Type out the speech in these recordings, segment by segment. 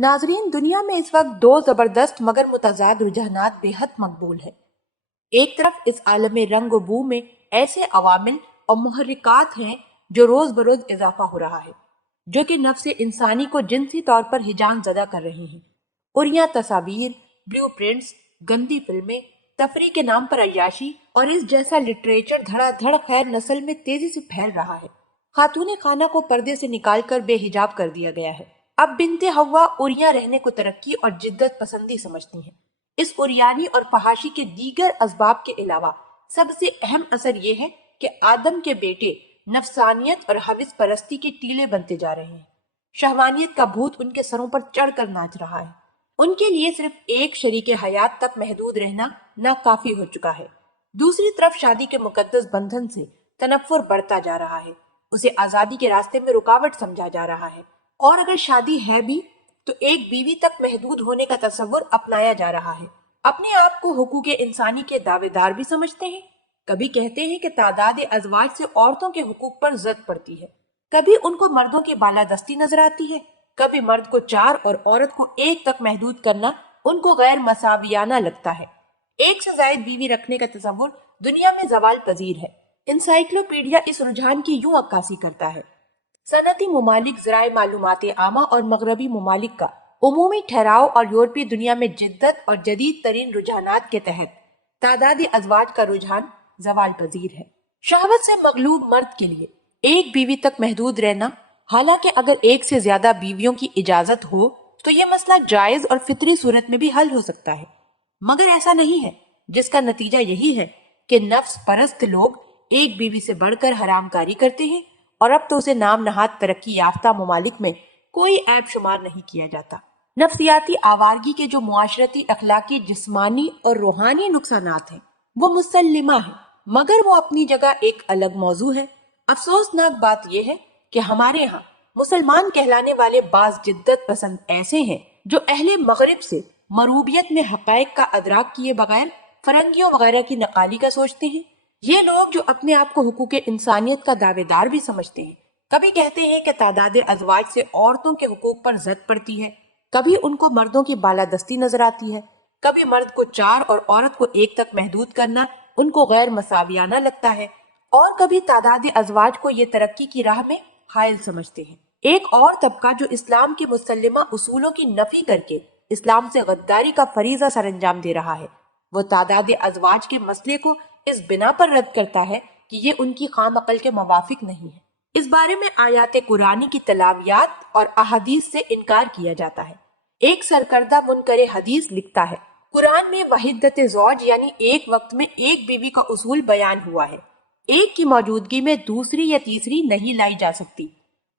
नाजरीन, दुनिया में इस वक्त दो जबरदस्त मगर मुतजाद रुझानात बेहद मकबूल हैं। एक तरफ इस आलम रंग और बू में ऐसे अवामिल और मुहर्रिकात हैं जो रोज बरोज इजाफा हो रहा है, जो कि नफ्स इंसानी को जिनसी तौर पर हिजान ज़दा कर रहे हैं। उरिया तस्वीर, ब्लू प्रिंट्स, गंदी फिल्में, तफरी के नाम पर अय्याशी और इस जैसा लिटरेचर धड़ाधड़ खैर नस्ल में तेजी से फैल रहा है। खातून खाना को पर्दे से निकालकर बेहिजाब कर दिया गया है। अब बिनते हवा उरिया रहने को तरक्की और जिद्दत पसंदी समझती हैं। इस उरियानी और फहाशी के दीगर असबाब के अलावा सबसे अहम असर ये है कि आदम के बेटे नफसानियत और हविस परस्ती के टीले बनते जा रहे हैं। शहवानियत का भूत उनके सरों पर चढ़कर नाच रहा है। उनके लिए सिर्फ एक शरीके हयात तक महदूद रहना नाकाफी हो चुका है। दूसरी तरफ शादी के मुकद्दस बंधन से तनफ्फुर बढ़ता जा रहा है। उसे आजादी के रास्ते में रुकावट समझा जा रहा है, और अगर शादी है भी तो एक बीवी तक महदूद होने का तस्वुर अपनाया जा रहा है। अपने आप को हुकूक इंसानी के दावेदार भी समझते हैं। कभी कहते हैं कि तादाद अजवाज से औरतों के हुकूक पर जद पड़ती है, कभी उनको मर्दों की बालादस्ती नजर आती है, कभी मर्द को 4 और औरत को 1 तक महदूद करना उनको गैर मसावियाना लगता है। एक से ज्यादा बीवी रखने का तस्वुर दुनिया में जवाल पजीर है। इंसाइक्लोपीडिया इस रुझान की यूं अक्कासी करता है। सनती मुमालिक, ज़राए मालूमात आमा और मगरबी मुमालिक का उमूमी ठहराव और यूरोपीय दुनिया में जिद्दत और जदीद तरीन रुझानात के तहत तादाद अजवाज का रुझान जवाल पजीर है। शहवत से मगलूब मर्द के लिए एक बीवी तक महदूद रहना, हालांकि अगर एक से ज्यादा बीवियों की इजाजत हो तो ये मसला जायज और फितरी सूरत में भी हल हो सकता है, मगर ऐसा नहीं है, जिसका नतीजा यही है कि नफ्स परस्त लोग एक बीवी से बढ़कर हरामकारी करते हैं, और अब तो उसे नाम नहाद तरक्की याफ्ता मुमालिक में कोई ऐब शुमार नहीं किया जाता। नफ्सियाती आवारगी के जो मुआशरती, अखलाकी, जिस्मानी और रूहानी नुकसानात हैं वो मुसल्लिमा है, मगर वो अपनी जगह एक अलग मौजू है। अफसोसनाक बात यह है कि हमारे यहाँ मुसलमान कहलाने वाले बाज जिद्दत पसंद ऐसे हैं जो अहले मगरिब से मरूबियत में हकायक का अदराक किए बगैर फरंगियों वगैरह की नकाली का सोचते हैं। ये लोग जो अपने आप को हुकूक इंसानियत का दावेदार भी समझते हैं, कभी कहते हैं कि तादाद अजवाज से औरतों के हुकूक पर जद पड़ती है, कभी उनको मर्दों की बालादस्ती नजर आती है, कभी मर्द को 4 और औरत को 1 तक महदूद करना उनको गैर मसावियाना लगता है, और कभी तादाद अजवाज को ये तरक्की की राह में हायल समझते हैं। एक और तबका जो इस्लाम के मुसल्लिमा उसूलों की नफी करके इस्लाम से गद्दारी का फरीजा सरंजाम दे रहा है, वो तादाद अजवाज के मसले को इस बिना पर रद्द करता है कि ये उनकी खाम अकल के मुवाफिक नहीं है। इस बारे में आयात कुरानी की तलावियात और अहदीस से इनकार किया जाता है। एक सरकर्दा मुनकरे हदीस लिखता है, कुरान में वहिदत ज़ौज यानी एक वक्त में एक बीवी का उसूल बयान हुआ है। एक की मौजूदगी में दूसरी या तीसरी नहीं लाई जा सकती।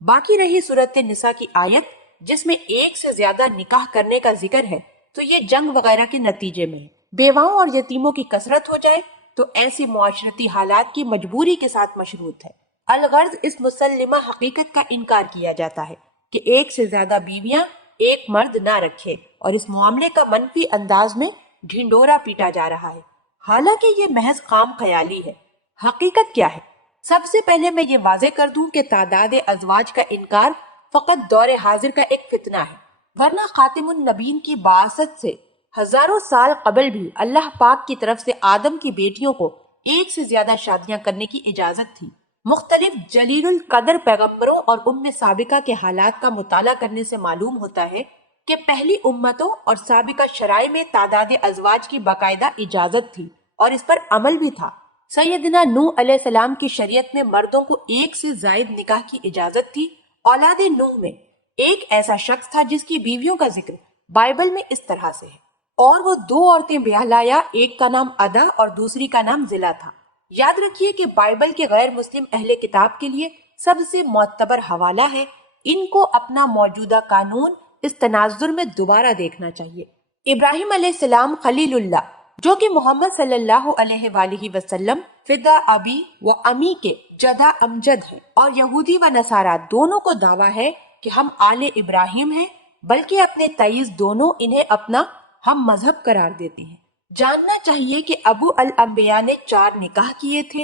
बाकी रही सूरत निसा की आयत जिसमें एक से ज्यादा निकाह करने का जिक्र है, तो ये जंग वगैरह के नतीजे में बेवाओं और यतीमों की कसरत हो जाए तो ऐसी मुआशरती हालात की मजबूरी के साथ मशरूत है। अलगर्ज इस मुसल्लिमा हकीकत का इनकार किया जाता है कि एक से ज्यादा बीवियां एक मर्द ना रखे, और इस मामले का मनफी अंदाज में ढिंडोरा पीटा जा रहा है, हालांकि ये महज खाम ख्याली है। हकीकत क्या है? सबसे पहले मैं ये वाजे कर दूं कि तादाद अजवाज का इनकार फकत दौरे हाजिर का एक फितना है, वरना खातिमुन नबीन की बासत से हजारों साल कबल भी अल्लाह पाक की तरफ से आदम की बेटियों को एक से ज्यादा शादियां करने की इजाजत थी। मुख्तलिफ जलीलुल कदर पैगंबरों और उम्मे साबिका के हालात का मुताला करने से मालूम होता है कि पहली उम्मतों और साबिका शराय में तादाद अजवाज की बाकायदा इजाजत थी और इस पर अमल भी था। सैयदना नूह अलैहिस्सलाम की शरीयत में मर्दों को एक से जायद निकाह की इजाजत थी। औलाद नूह में एक ऐसा शख्स था जिसकी बीवियों का जिक्र बाइबल में इस तरह से है, और वो 2 औरतें ब्याह लाया, एक का नाम अदा और दूसरी का नाम जिला था। याद रखिए कि बाइबल के गैर मुस्लिम अहले किताब के लिए सबसे मोतबर हवाला है। इनको अपना मौजूदा कानून इस तनाजुर में दोबारा देखना चाहिए। इब्राहिम अलैहिस्सलाम खलीलुल्लाह, जो कि मोहम्मद सल्लल्लाहु अलैहि वसल्लम फिदा अबी व अमी के जदा अमजद हैं, और यहूदी व नसारा दोनों को दावा है कि हम आले इब्राहिम हैं, बल्कि अपने तईस दोनों इन्हें अपना हम मजहब करार देते हैं। जानना चाहिए कि अबू अल अंबिया ने 4 निकाह किए थे।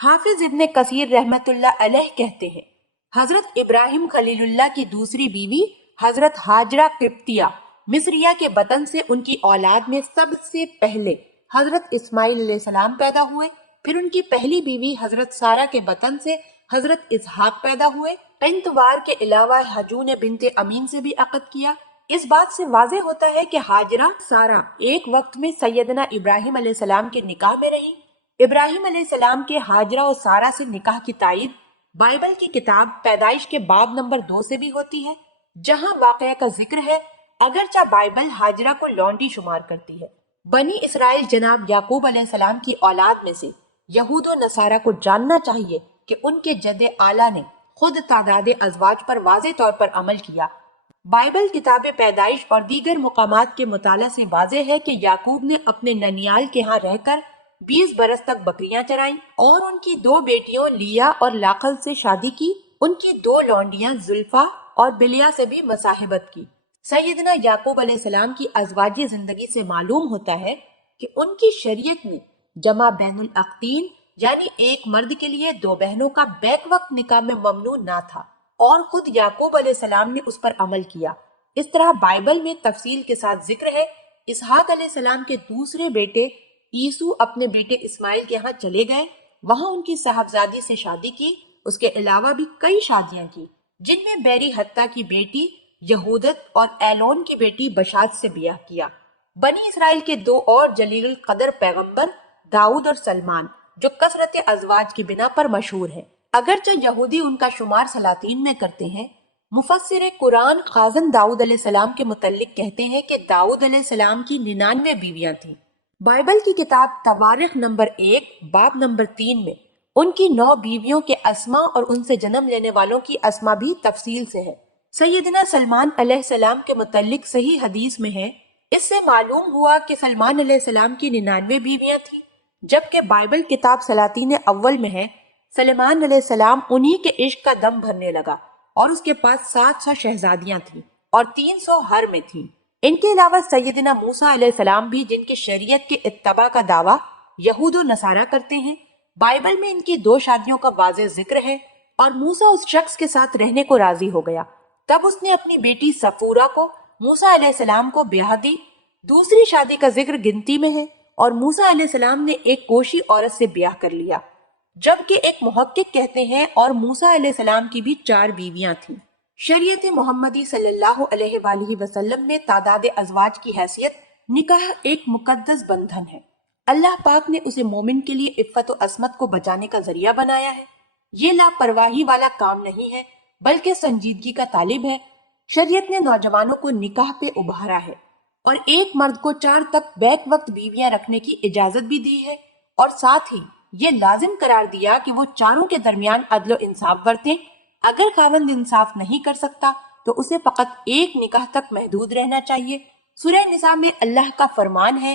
हाफिज इब्ने कसीर रहमतुल्लाह अलैह कहते हैं, हजरत इब्राहिम खलीलुल्लाह की दूसरी बीवी حضرت ہاجرہ قبطیہ مصریہ کے بطن سے ان کی اولاد میں سب سے پہلے حضرت اسماعیل علیہ السلام پیدا ہوئے، پھر ان کی پہلی بیوی حضرت سارہ کے بطن سے حضرت اسحاق پیدا ہوئے۔ پنتوار کے علاوہ حجو نے بنت امین سے بھی عقد کیا۔ اس بات سے واضح ہوتا ہے کہ ہاجرہ سارہ ایک وقت میں سیدنا ابراہیم علیہ السلام کے نکاح میں رہیں۔ ابراہیم علیہ السلام کے ہاجرہ اور سارہ سے نکاح کی تائید بائبل کی کتاب پیدائش کے باب نمبر 2 سے بھی ہوتی ہے، جہاں واقعہ کا ذکر ہے، اگرچہ بائبل ہاجرہ کو لونڈی شمار کرتی ہے۔ بنی اسرائیل جناب یعقوب علیہ السلام کی اولاد میں سے یہود و نصارہ کو جاننا چاہیے کہ ان کے جد اعلیٰ نے خود تعداد ازواج پر واضح طور پر عمل کیا۔ بائبل کتاب پیدائش اور دیگر مقامات کے مطالعہ سے واضح ہے کہ یعقوب نے اپنے ننیال کے ہاں رہ کر 20 برس تک بکریاں چرائیں اور ان کی 2 بیٹیوں لیا اور لاقل سے شادی کی۔ ان کی 2 لونڈیاں زلفا اور بلیا سے بھی مصاحبت کی۔ سیدنا یعقوب علیہ السلام کی ازواجی زندگی سے معلوم ہوتا ہے کہ ان کی شریعت میں جمع بین الاختین یعنی ایک مرد کے لیے 2 بہنوں کا بیک وقت نکاح میں ممنوع نہ تھا، اور خود یعقوب علیہ السلام نے اس پر عمل کیا۔ اس طرح بائبل میں تفصیل کے ساتھ ذکر ہے، اسحاق علیہ السلام کے دوسرے بیٹے عیسو اپنے بیٹے اسماعیل کے ہاں چلے گئے، وہاں ان کی صاحبزادی سے شادی کی۔ اس کے علاوہ بھی کئی شادیاں کی، جن میں بیری حتہ کی بیٹی یہودت اور ایلون کی بیٹی بشات سے بیاہ کیا۔ بنی اسرائیل کے 2 اور جلیل القدر پیغمبر داؤد اور سلمان جو کثرت ازواج کی بنا پر مشہور ہیں، اگرچہ یہودی ان کا شمار سلاطین میں کرتے ہیں۔ مفسر قرآن خازن داؤد علیہ السلام کے متعلق کہتے ہیں کہ داؤد علیہ السلام کی 99 بیویاں تھیں۔ بائبل کی کتاب تواریخ نمبر 1 باب نمبر 3 میں ان کی 9 بیویوں کے اسما اور ان سے جنم لینے والوں کی اسما بھی تفصیل سے ہے۔ سیدنا سلمان علیہ السلام کے متعلق صحیح حدیث میں ہے، اس سے معلوم ہوا کہ سلمان علیہ السلام کی 99 بیویاں تھیں، جبکہ بائبل کتاب سلاطین اول میں ہے سلمان علیہ السلام انہی کے عشق کا دم بھرنے لگا اور اس کے پاس 700 شہزادیاں تھیں اور 300 ہر میں تھیں۔ ان کے علاوہ سیدنا موسیٰ علیہ السلام بھی، جن کی شریعت کے اتباع کا دعویٰ یہود و نصارہ کرتے ہیں، بائبل میں ان کی 2 شادیوں کا واضح ذکر ہے، اور موسیٰ اس شخص کے ساتھ رہنے کو راضی ہو گیا، تب اس نے اپنی بیٹی صفورہ کو موسیٰ علیہ السلام کو بیاہ دی۔ دوسری شادی کا ذکر گنتی میں ہے، اور موسیٰ علیہ السلام نے ایک کوشی عورت سے بیاہ کر لیا، جبکہ ایک محقق کہتے ہیں اور موسیٰ علیہ السلام کی بھی 4 بیویاں تھیں۔ شریعت محمدی صلی اللہ علیہ وآلہ وسلم میں تعداد ازواج کی حیثیت نکاح ایک مقدس بندھن ہے۔ اللہ پاک نے اسے مومن کے لیے عفت و عصمت کو بچانے کا ذریعہ بنایا ہے۔ یہ لاپرواہی والا کام نہیں ہے، بلکہ سنجیدگی کا طالب ہے۔ شریعت نے نوجوانوں کو نکاح پہ ابھارا ہے اور ایک مرد کو 4 تک بیک وقت بیویاں رکھنے کی اجازت بھی دی ہے، اور ساتھ ہی یہ لازم قرار دیا کہ وہ چاروں کے درمیان عدل و انصاف برتیں۔ اگر خاوند انصاف نہیں کر سکتا تو اسے فقط ایک نکاح تک محدود رہنا چاہیے۔ سورہ نساء میں اللہ کا فرمان ہے،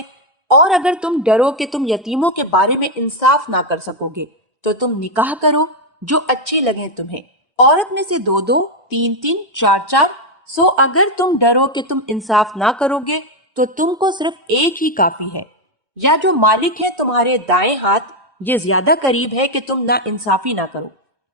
اور اگر تم ڈرو کہ تم یتیموں کے بارے میں انصاف نہ کر سکو گے تو تم نکاح کرو جو اچھی لگے تمہیں، عورت میں سے 2 3 4 سو اگر تم ڈرو کہ تم انصاف نہ کرو گے تو تم کو صرف ایک ہی کافی ہے، یا جو مالک ہے تمہارے دائیں ہاتھ یہ زیادہ قریب ہے کہ تم نا انصافی نہ کرو۔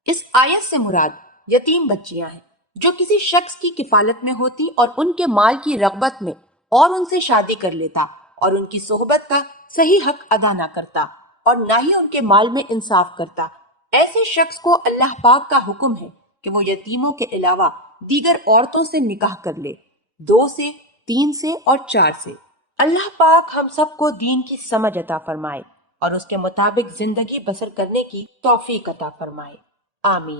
اس آیت سے مراد یتیم بچیاں ہیں جو کسی شخص کی کفالت میں ہوتی اور ان کے مال کی رغبت میں اور ان سے شادی کر لیتا اور ان کی صحبت کا صحیح حق ادا نہ کرتا اور نہ ہی ان کے مال میں انصاف کرتا۔ ایسے شخص کو اللہ پاک کا حکم ہے کہ وہ یتیموں کے علاوہ دیگر عورتوں سے نکاح کر لے، 2 سے 3 سے اور 4 سے۔ اللہ پاک ہم سب کو دین کی سمجھ عطا فرمائے اور اس کے مطابق زندگی بسر کرنے کی توفیق عطا فرمائے، آمین۔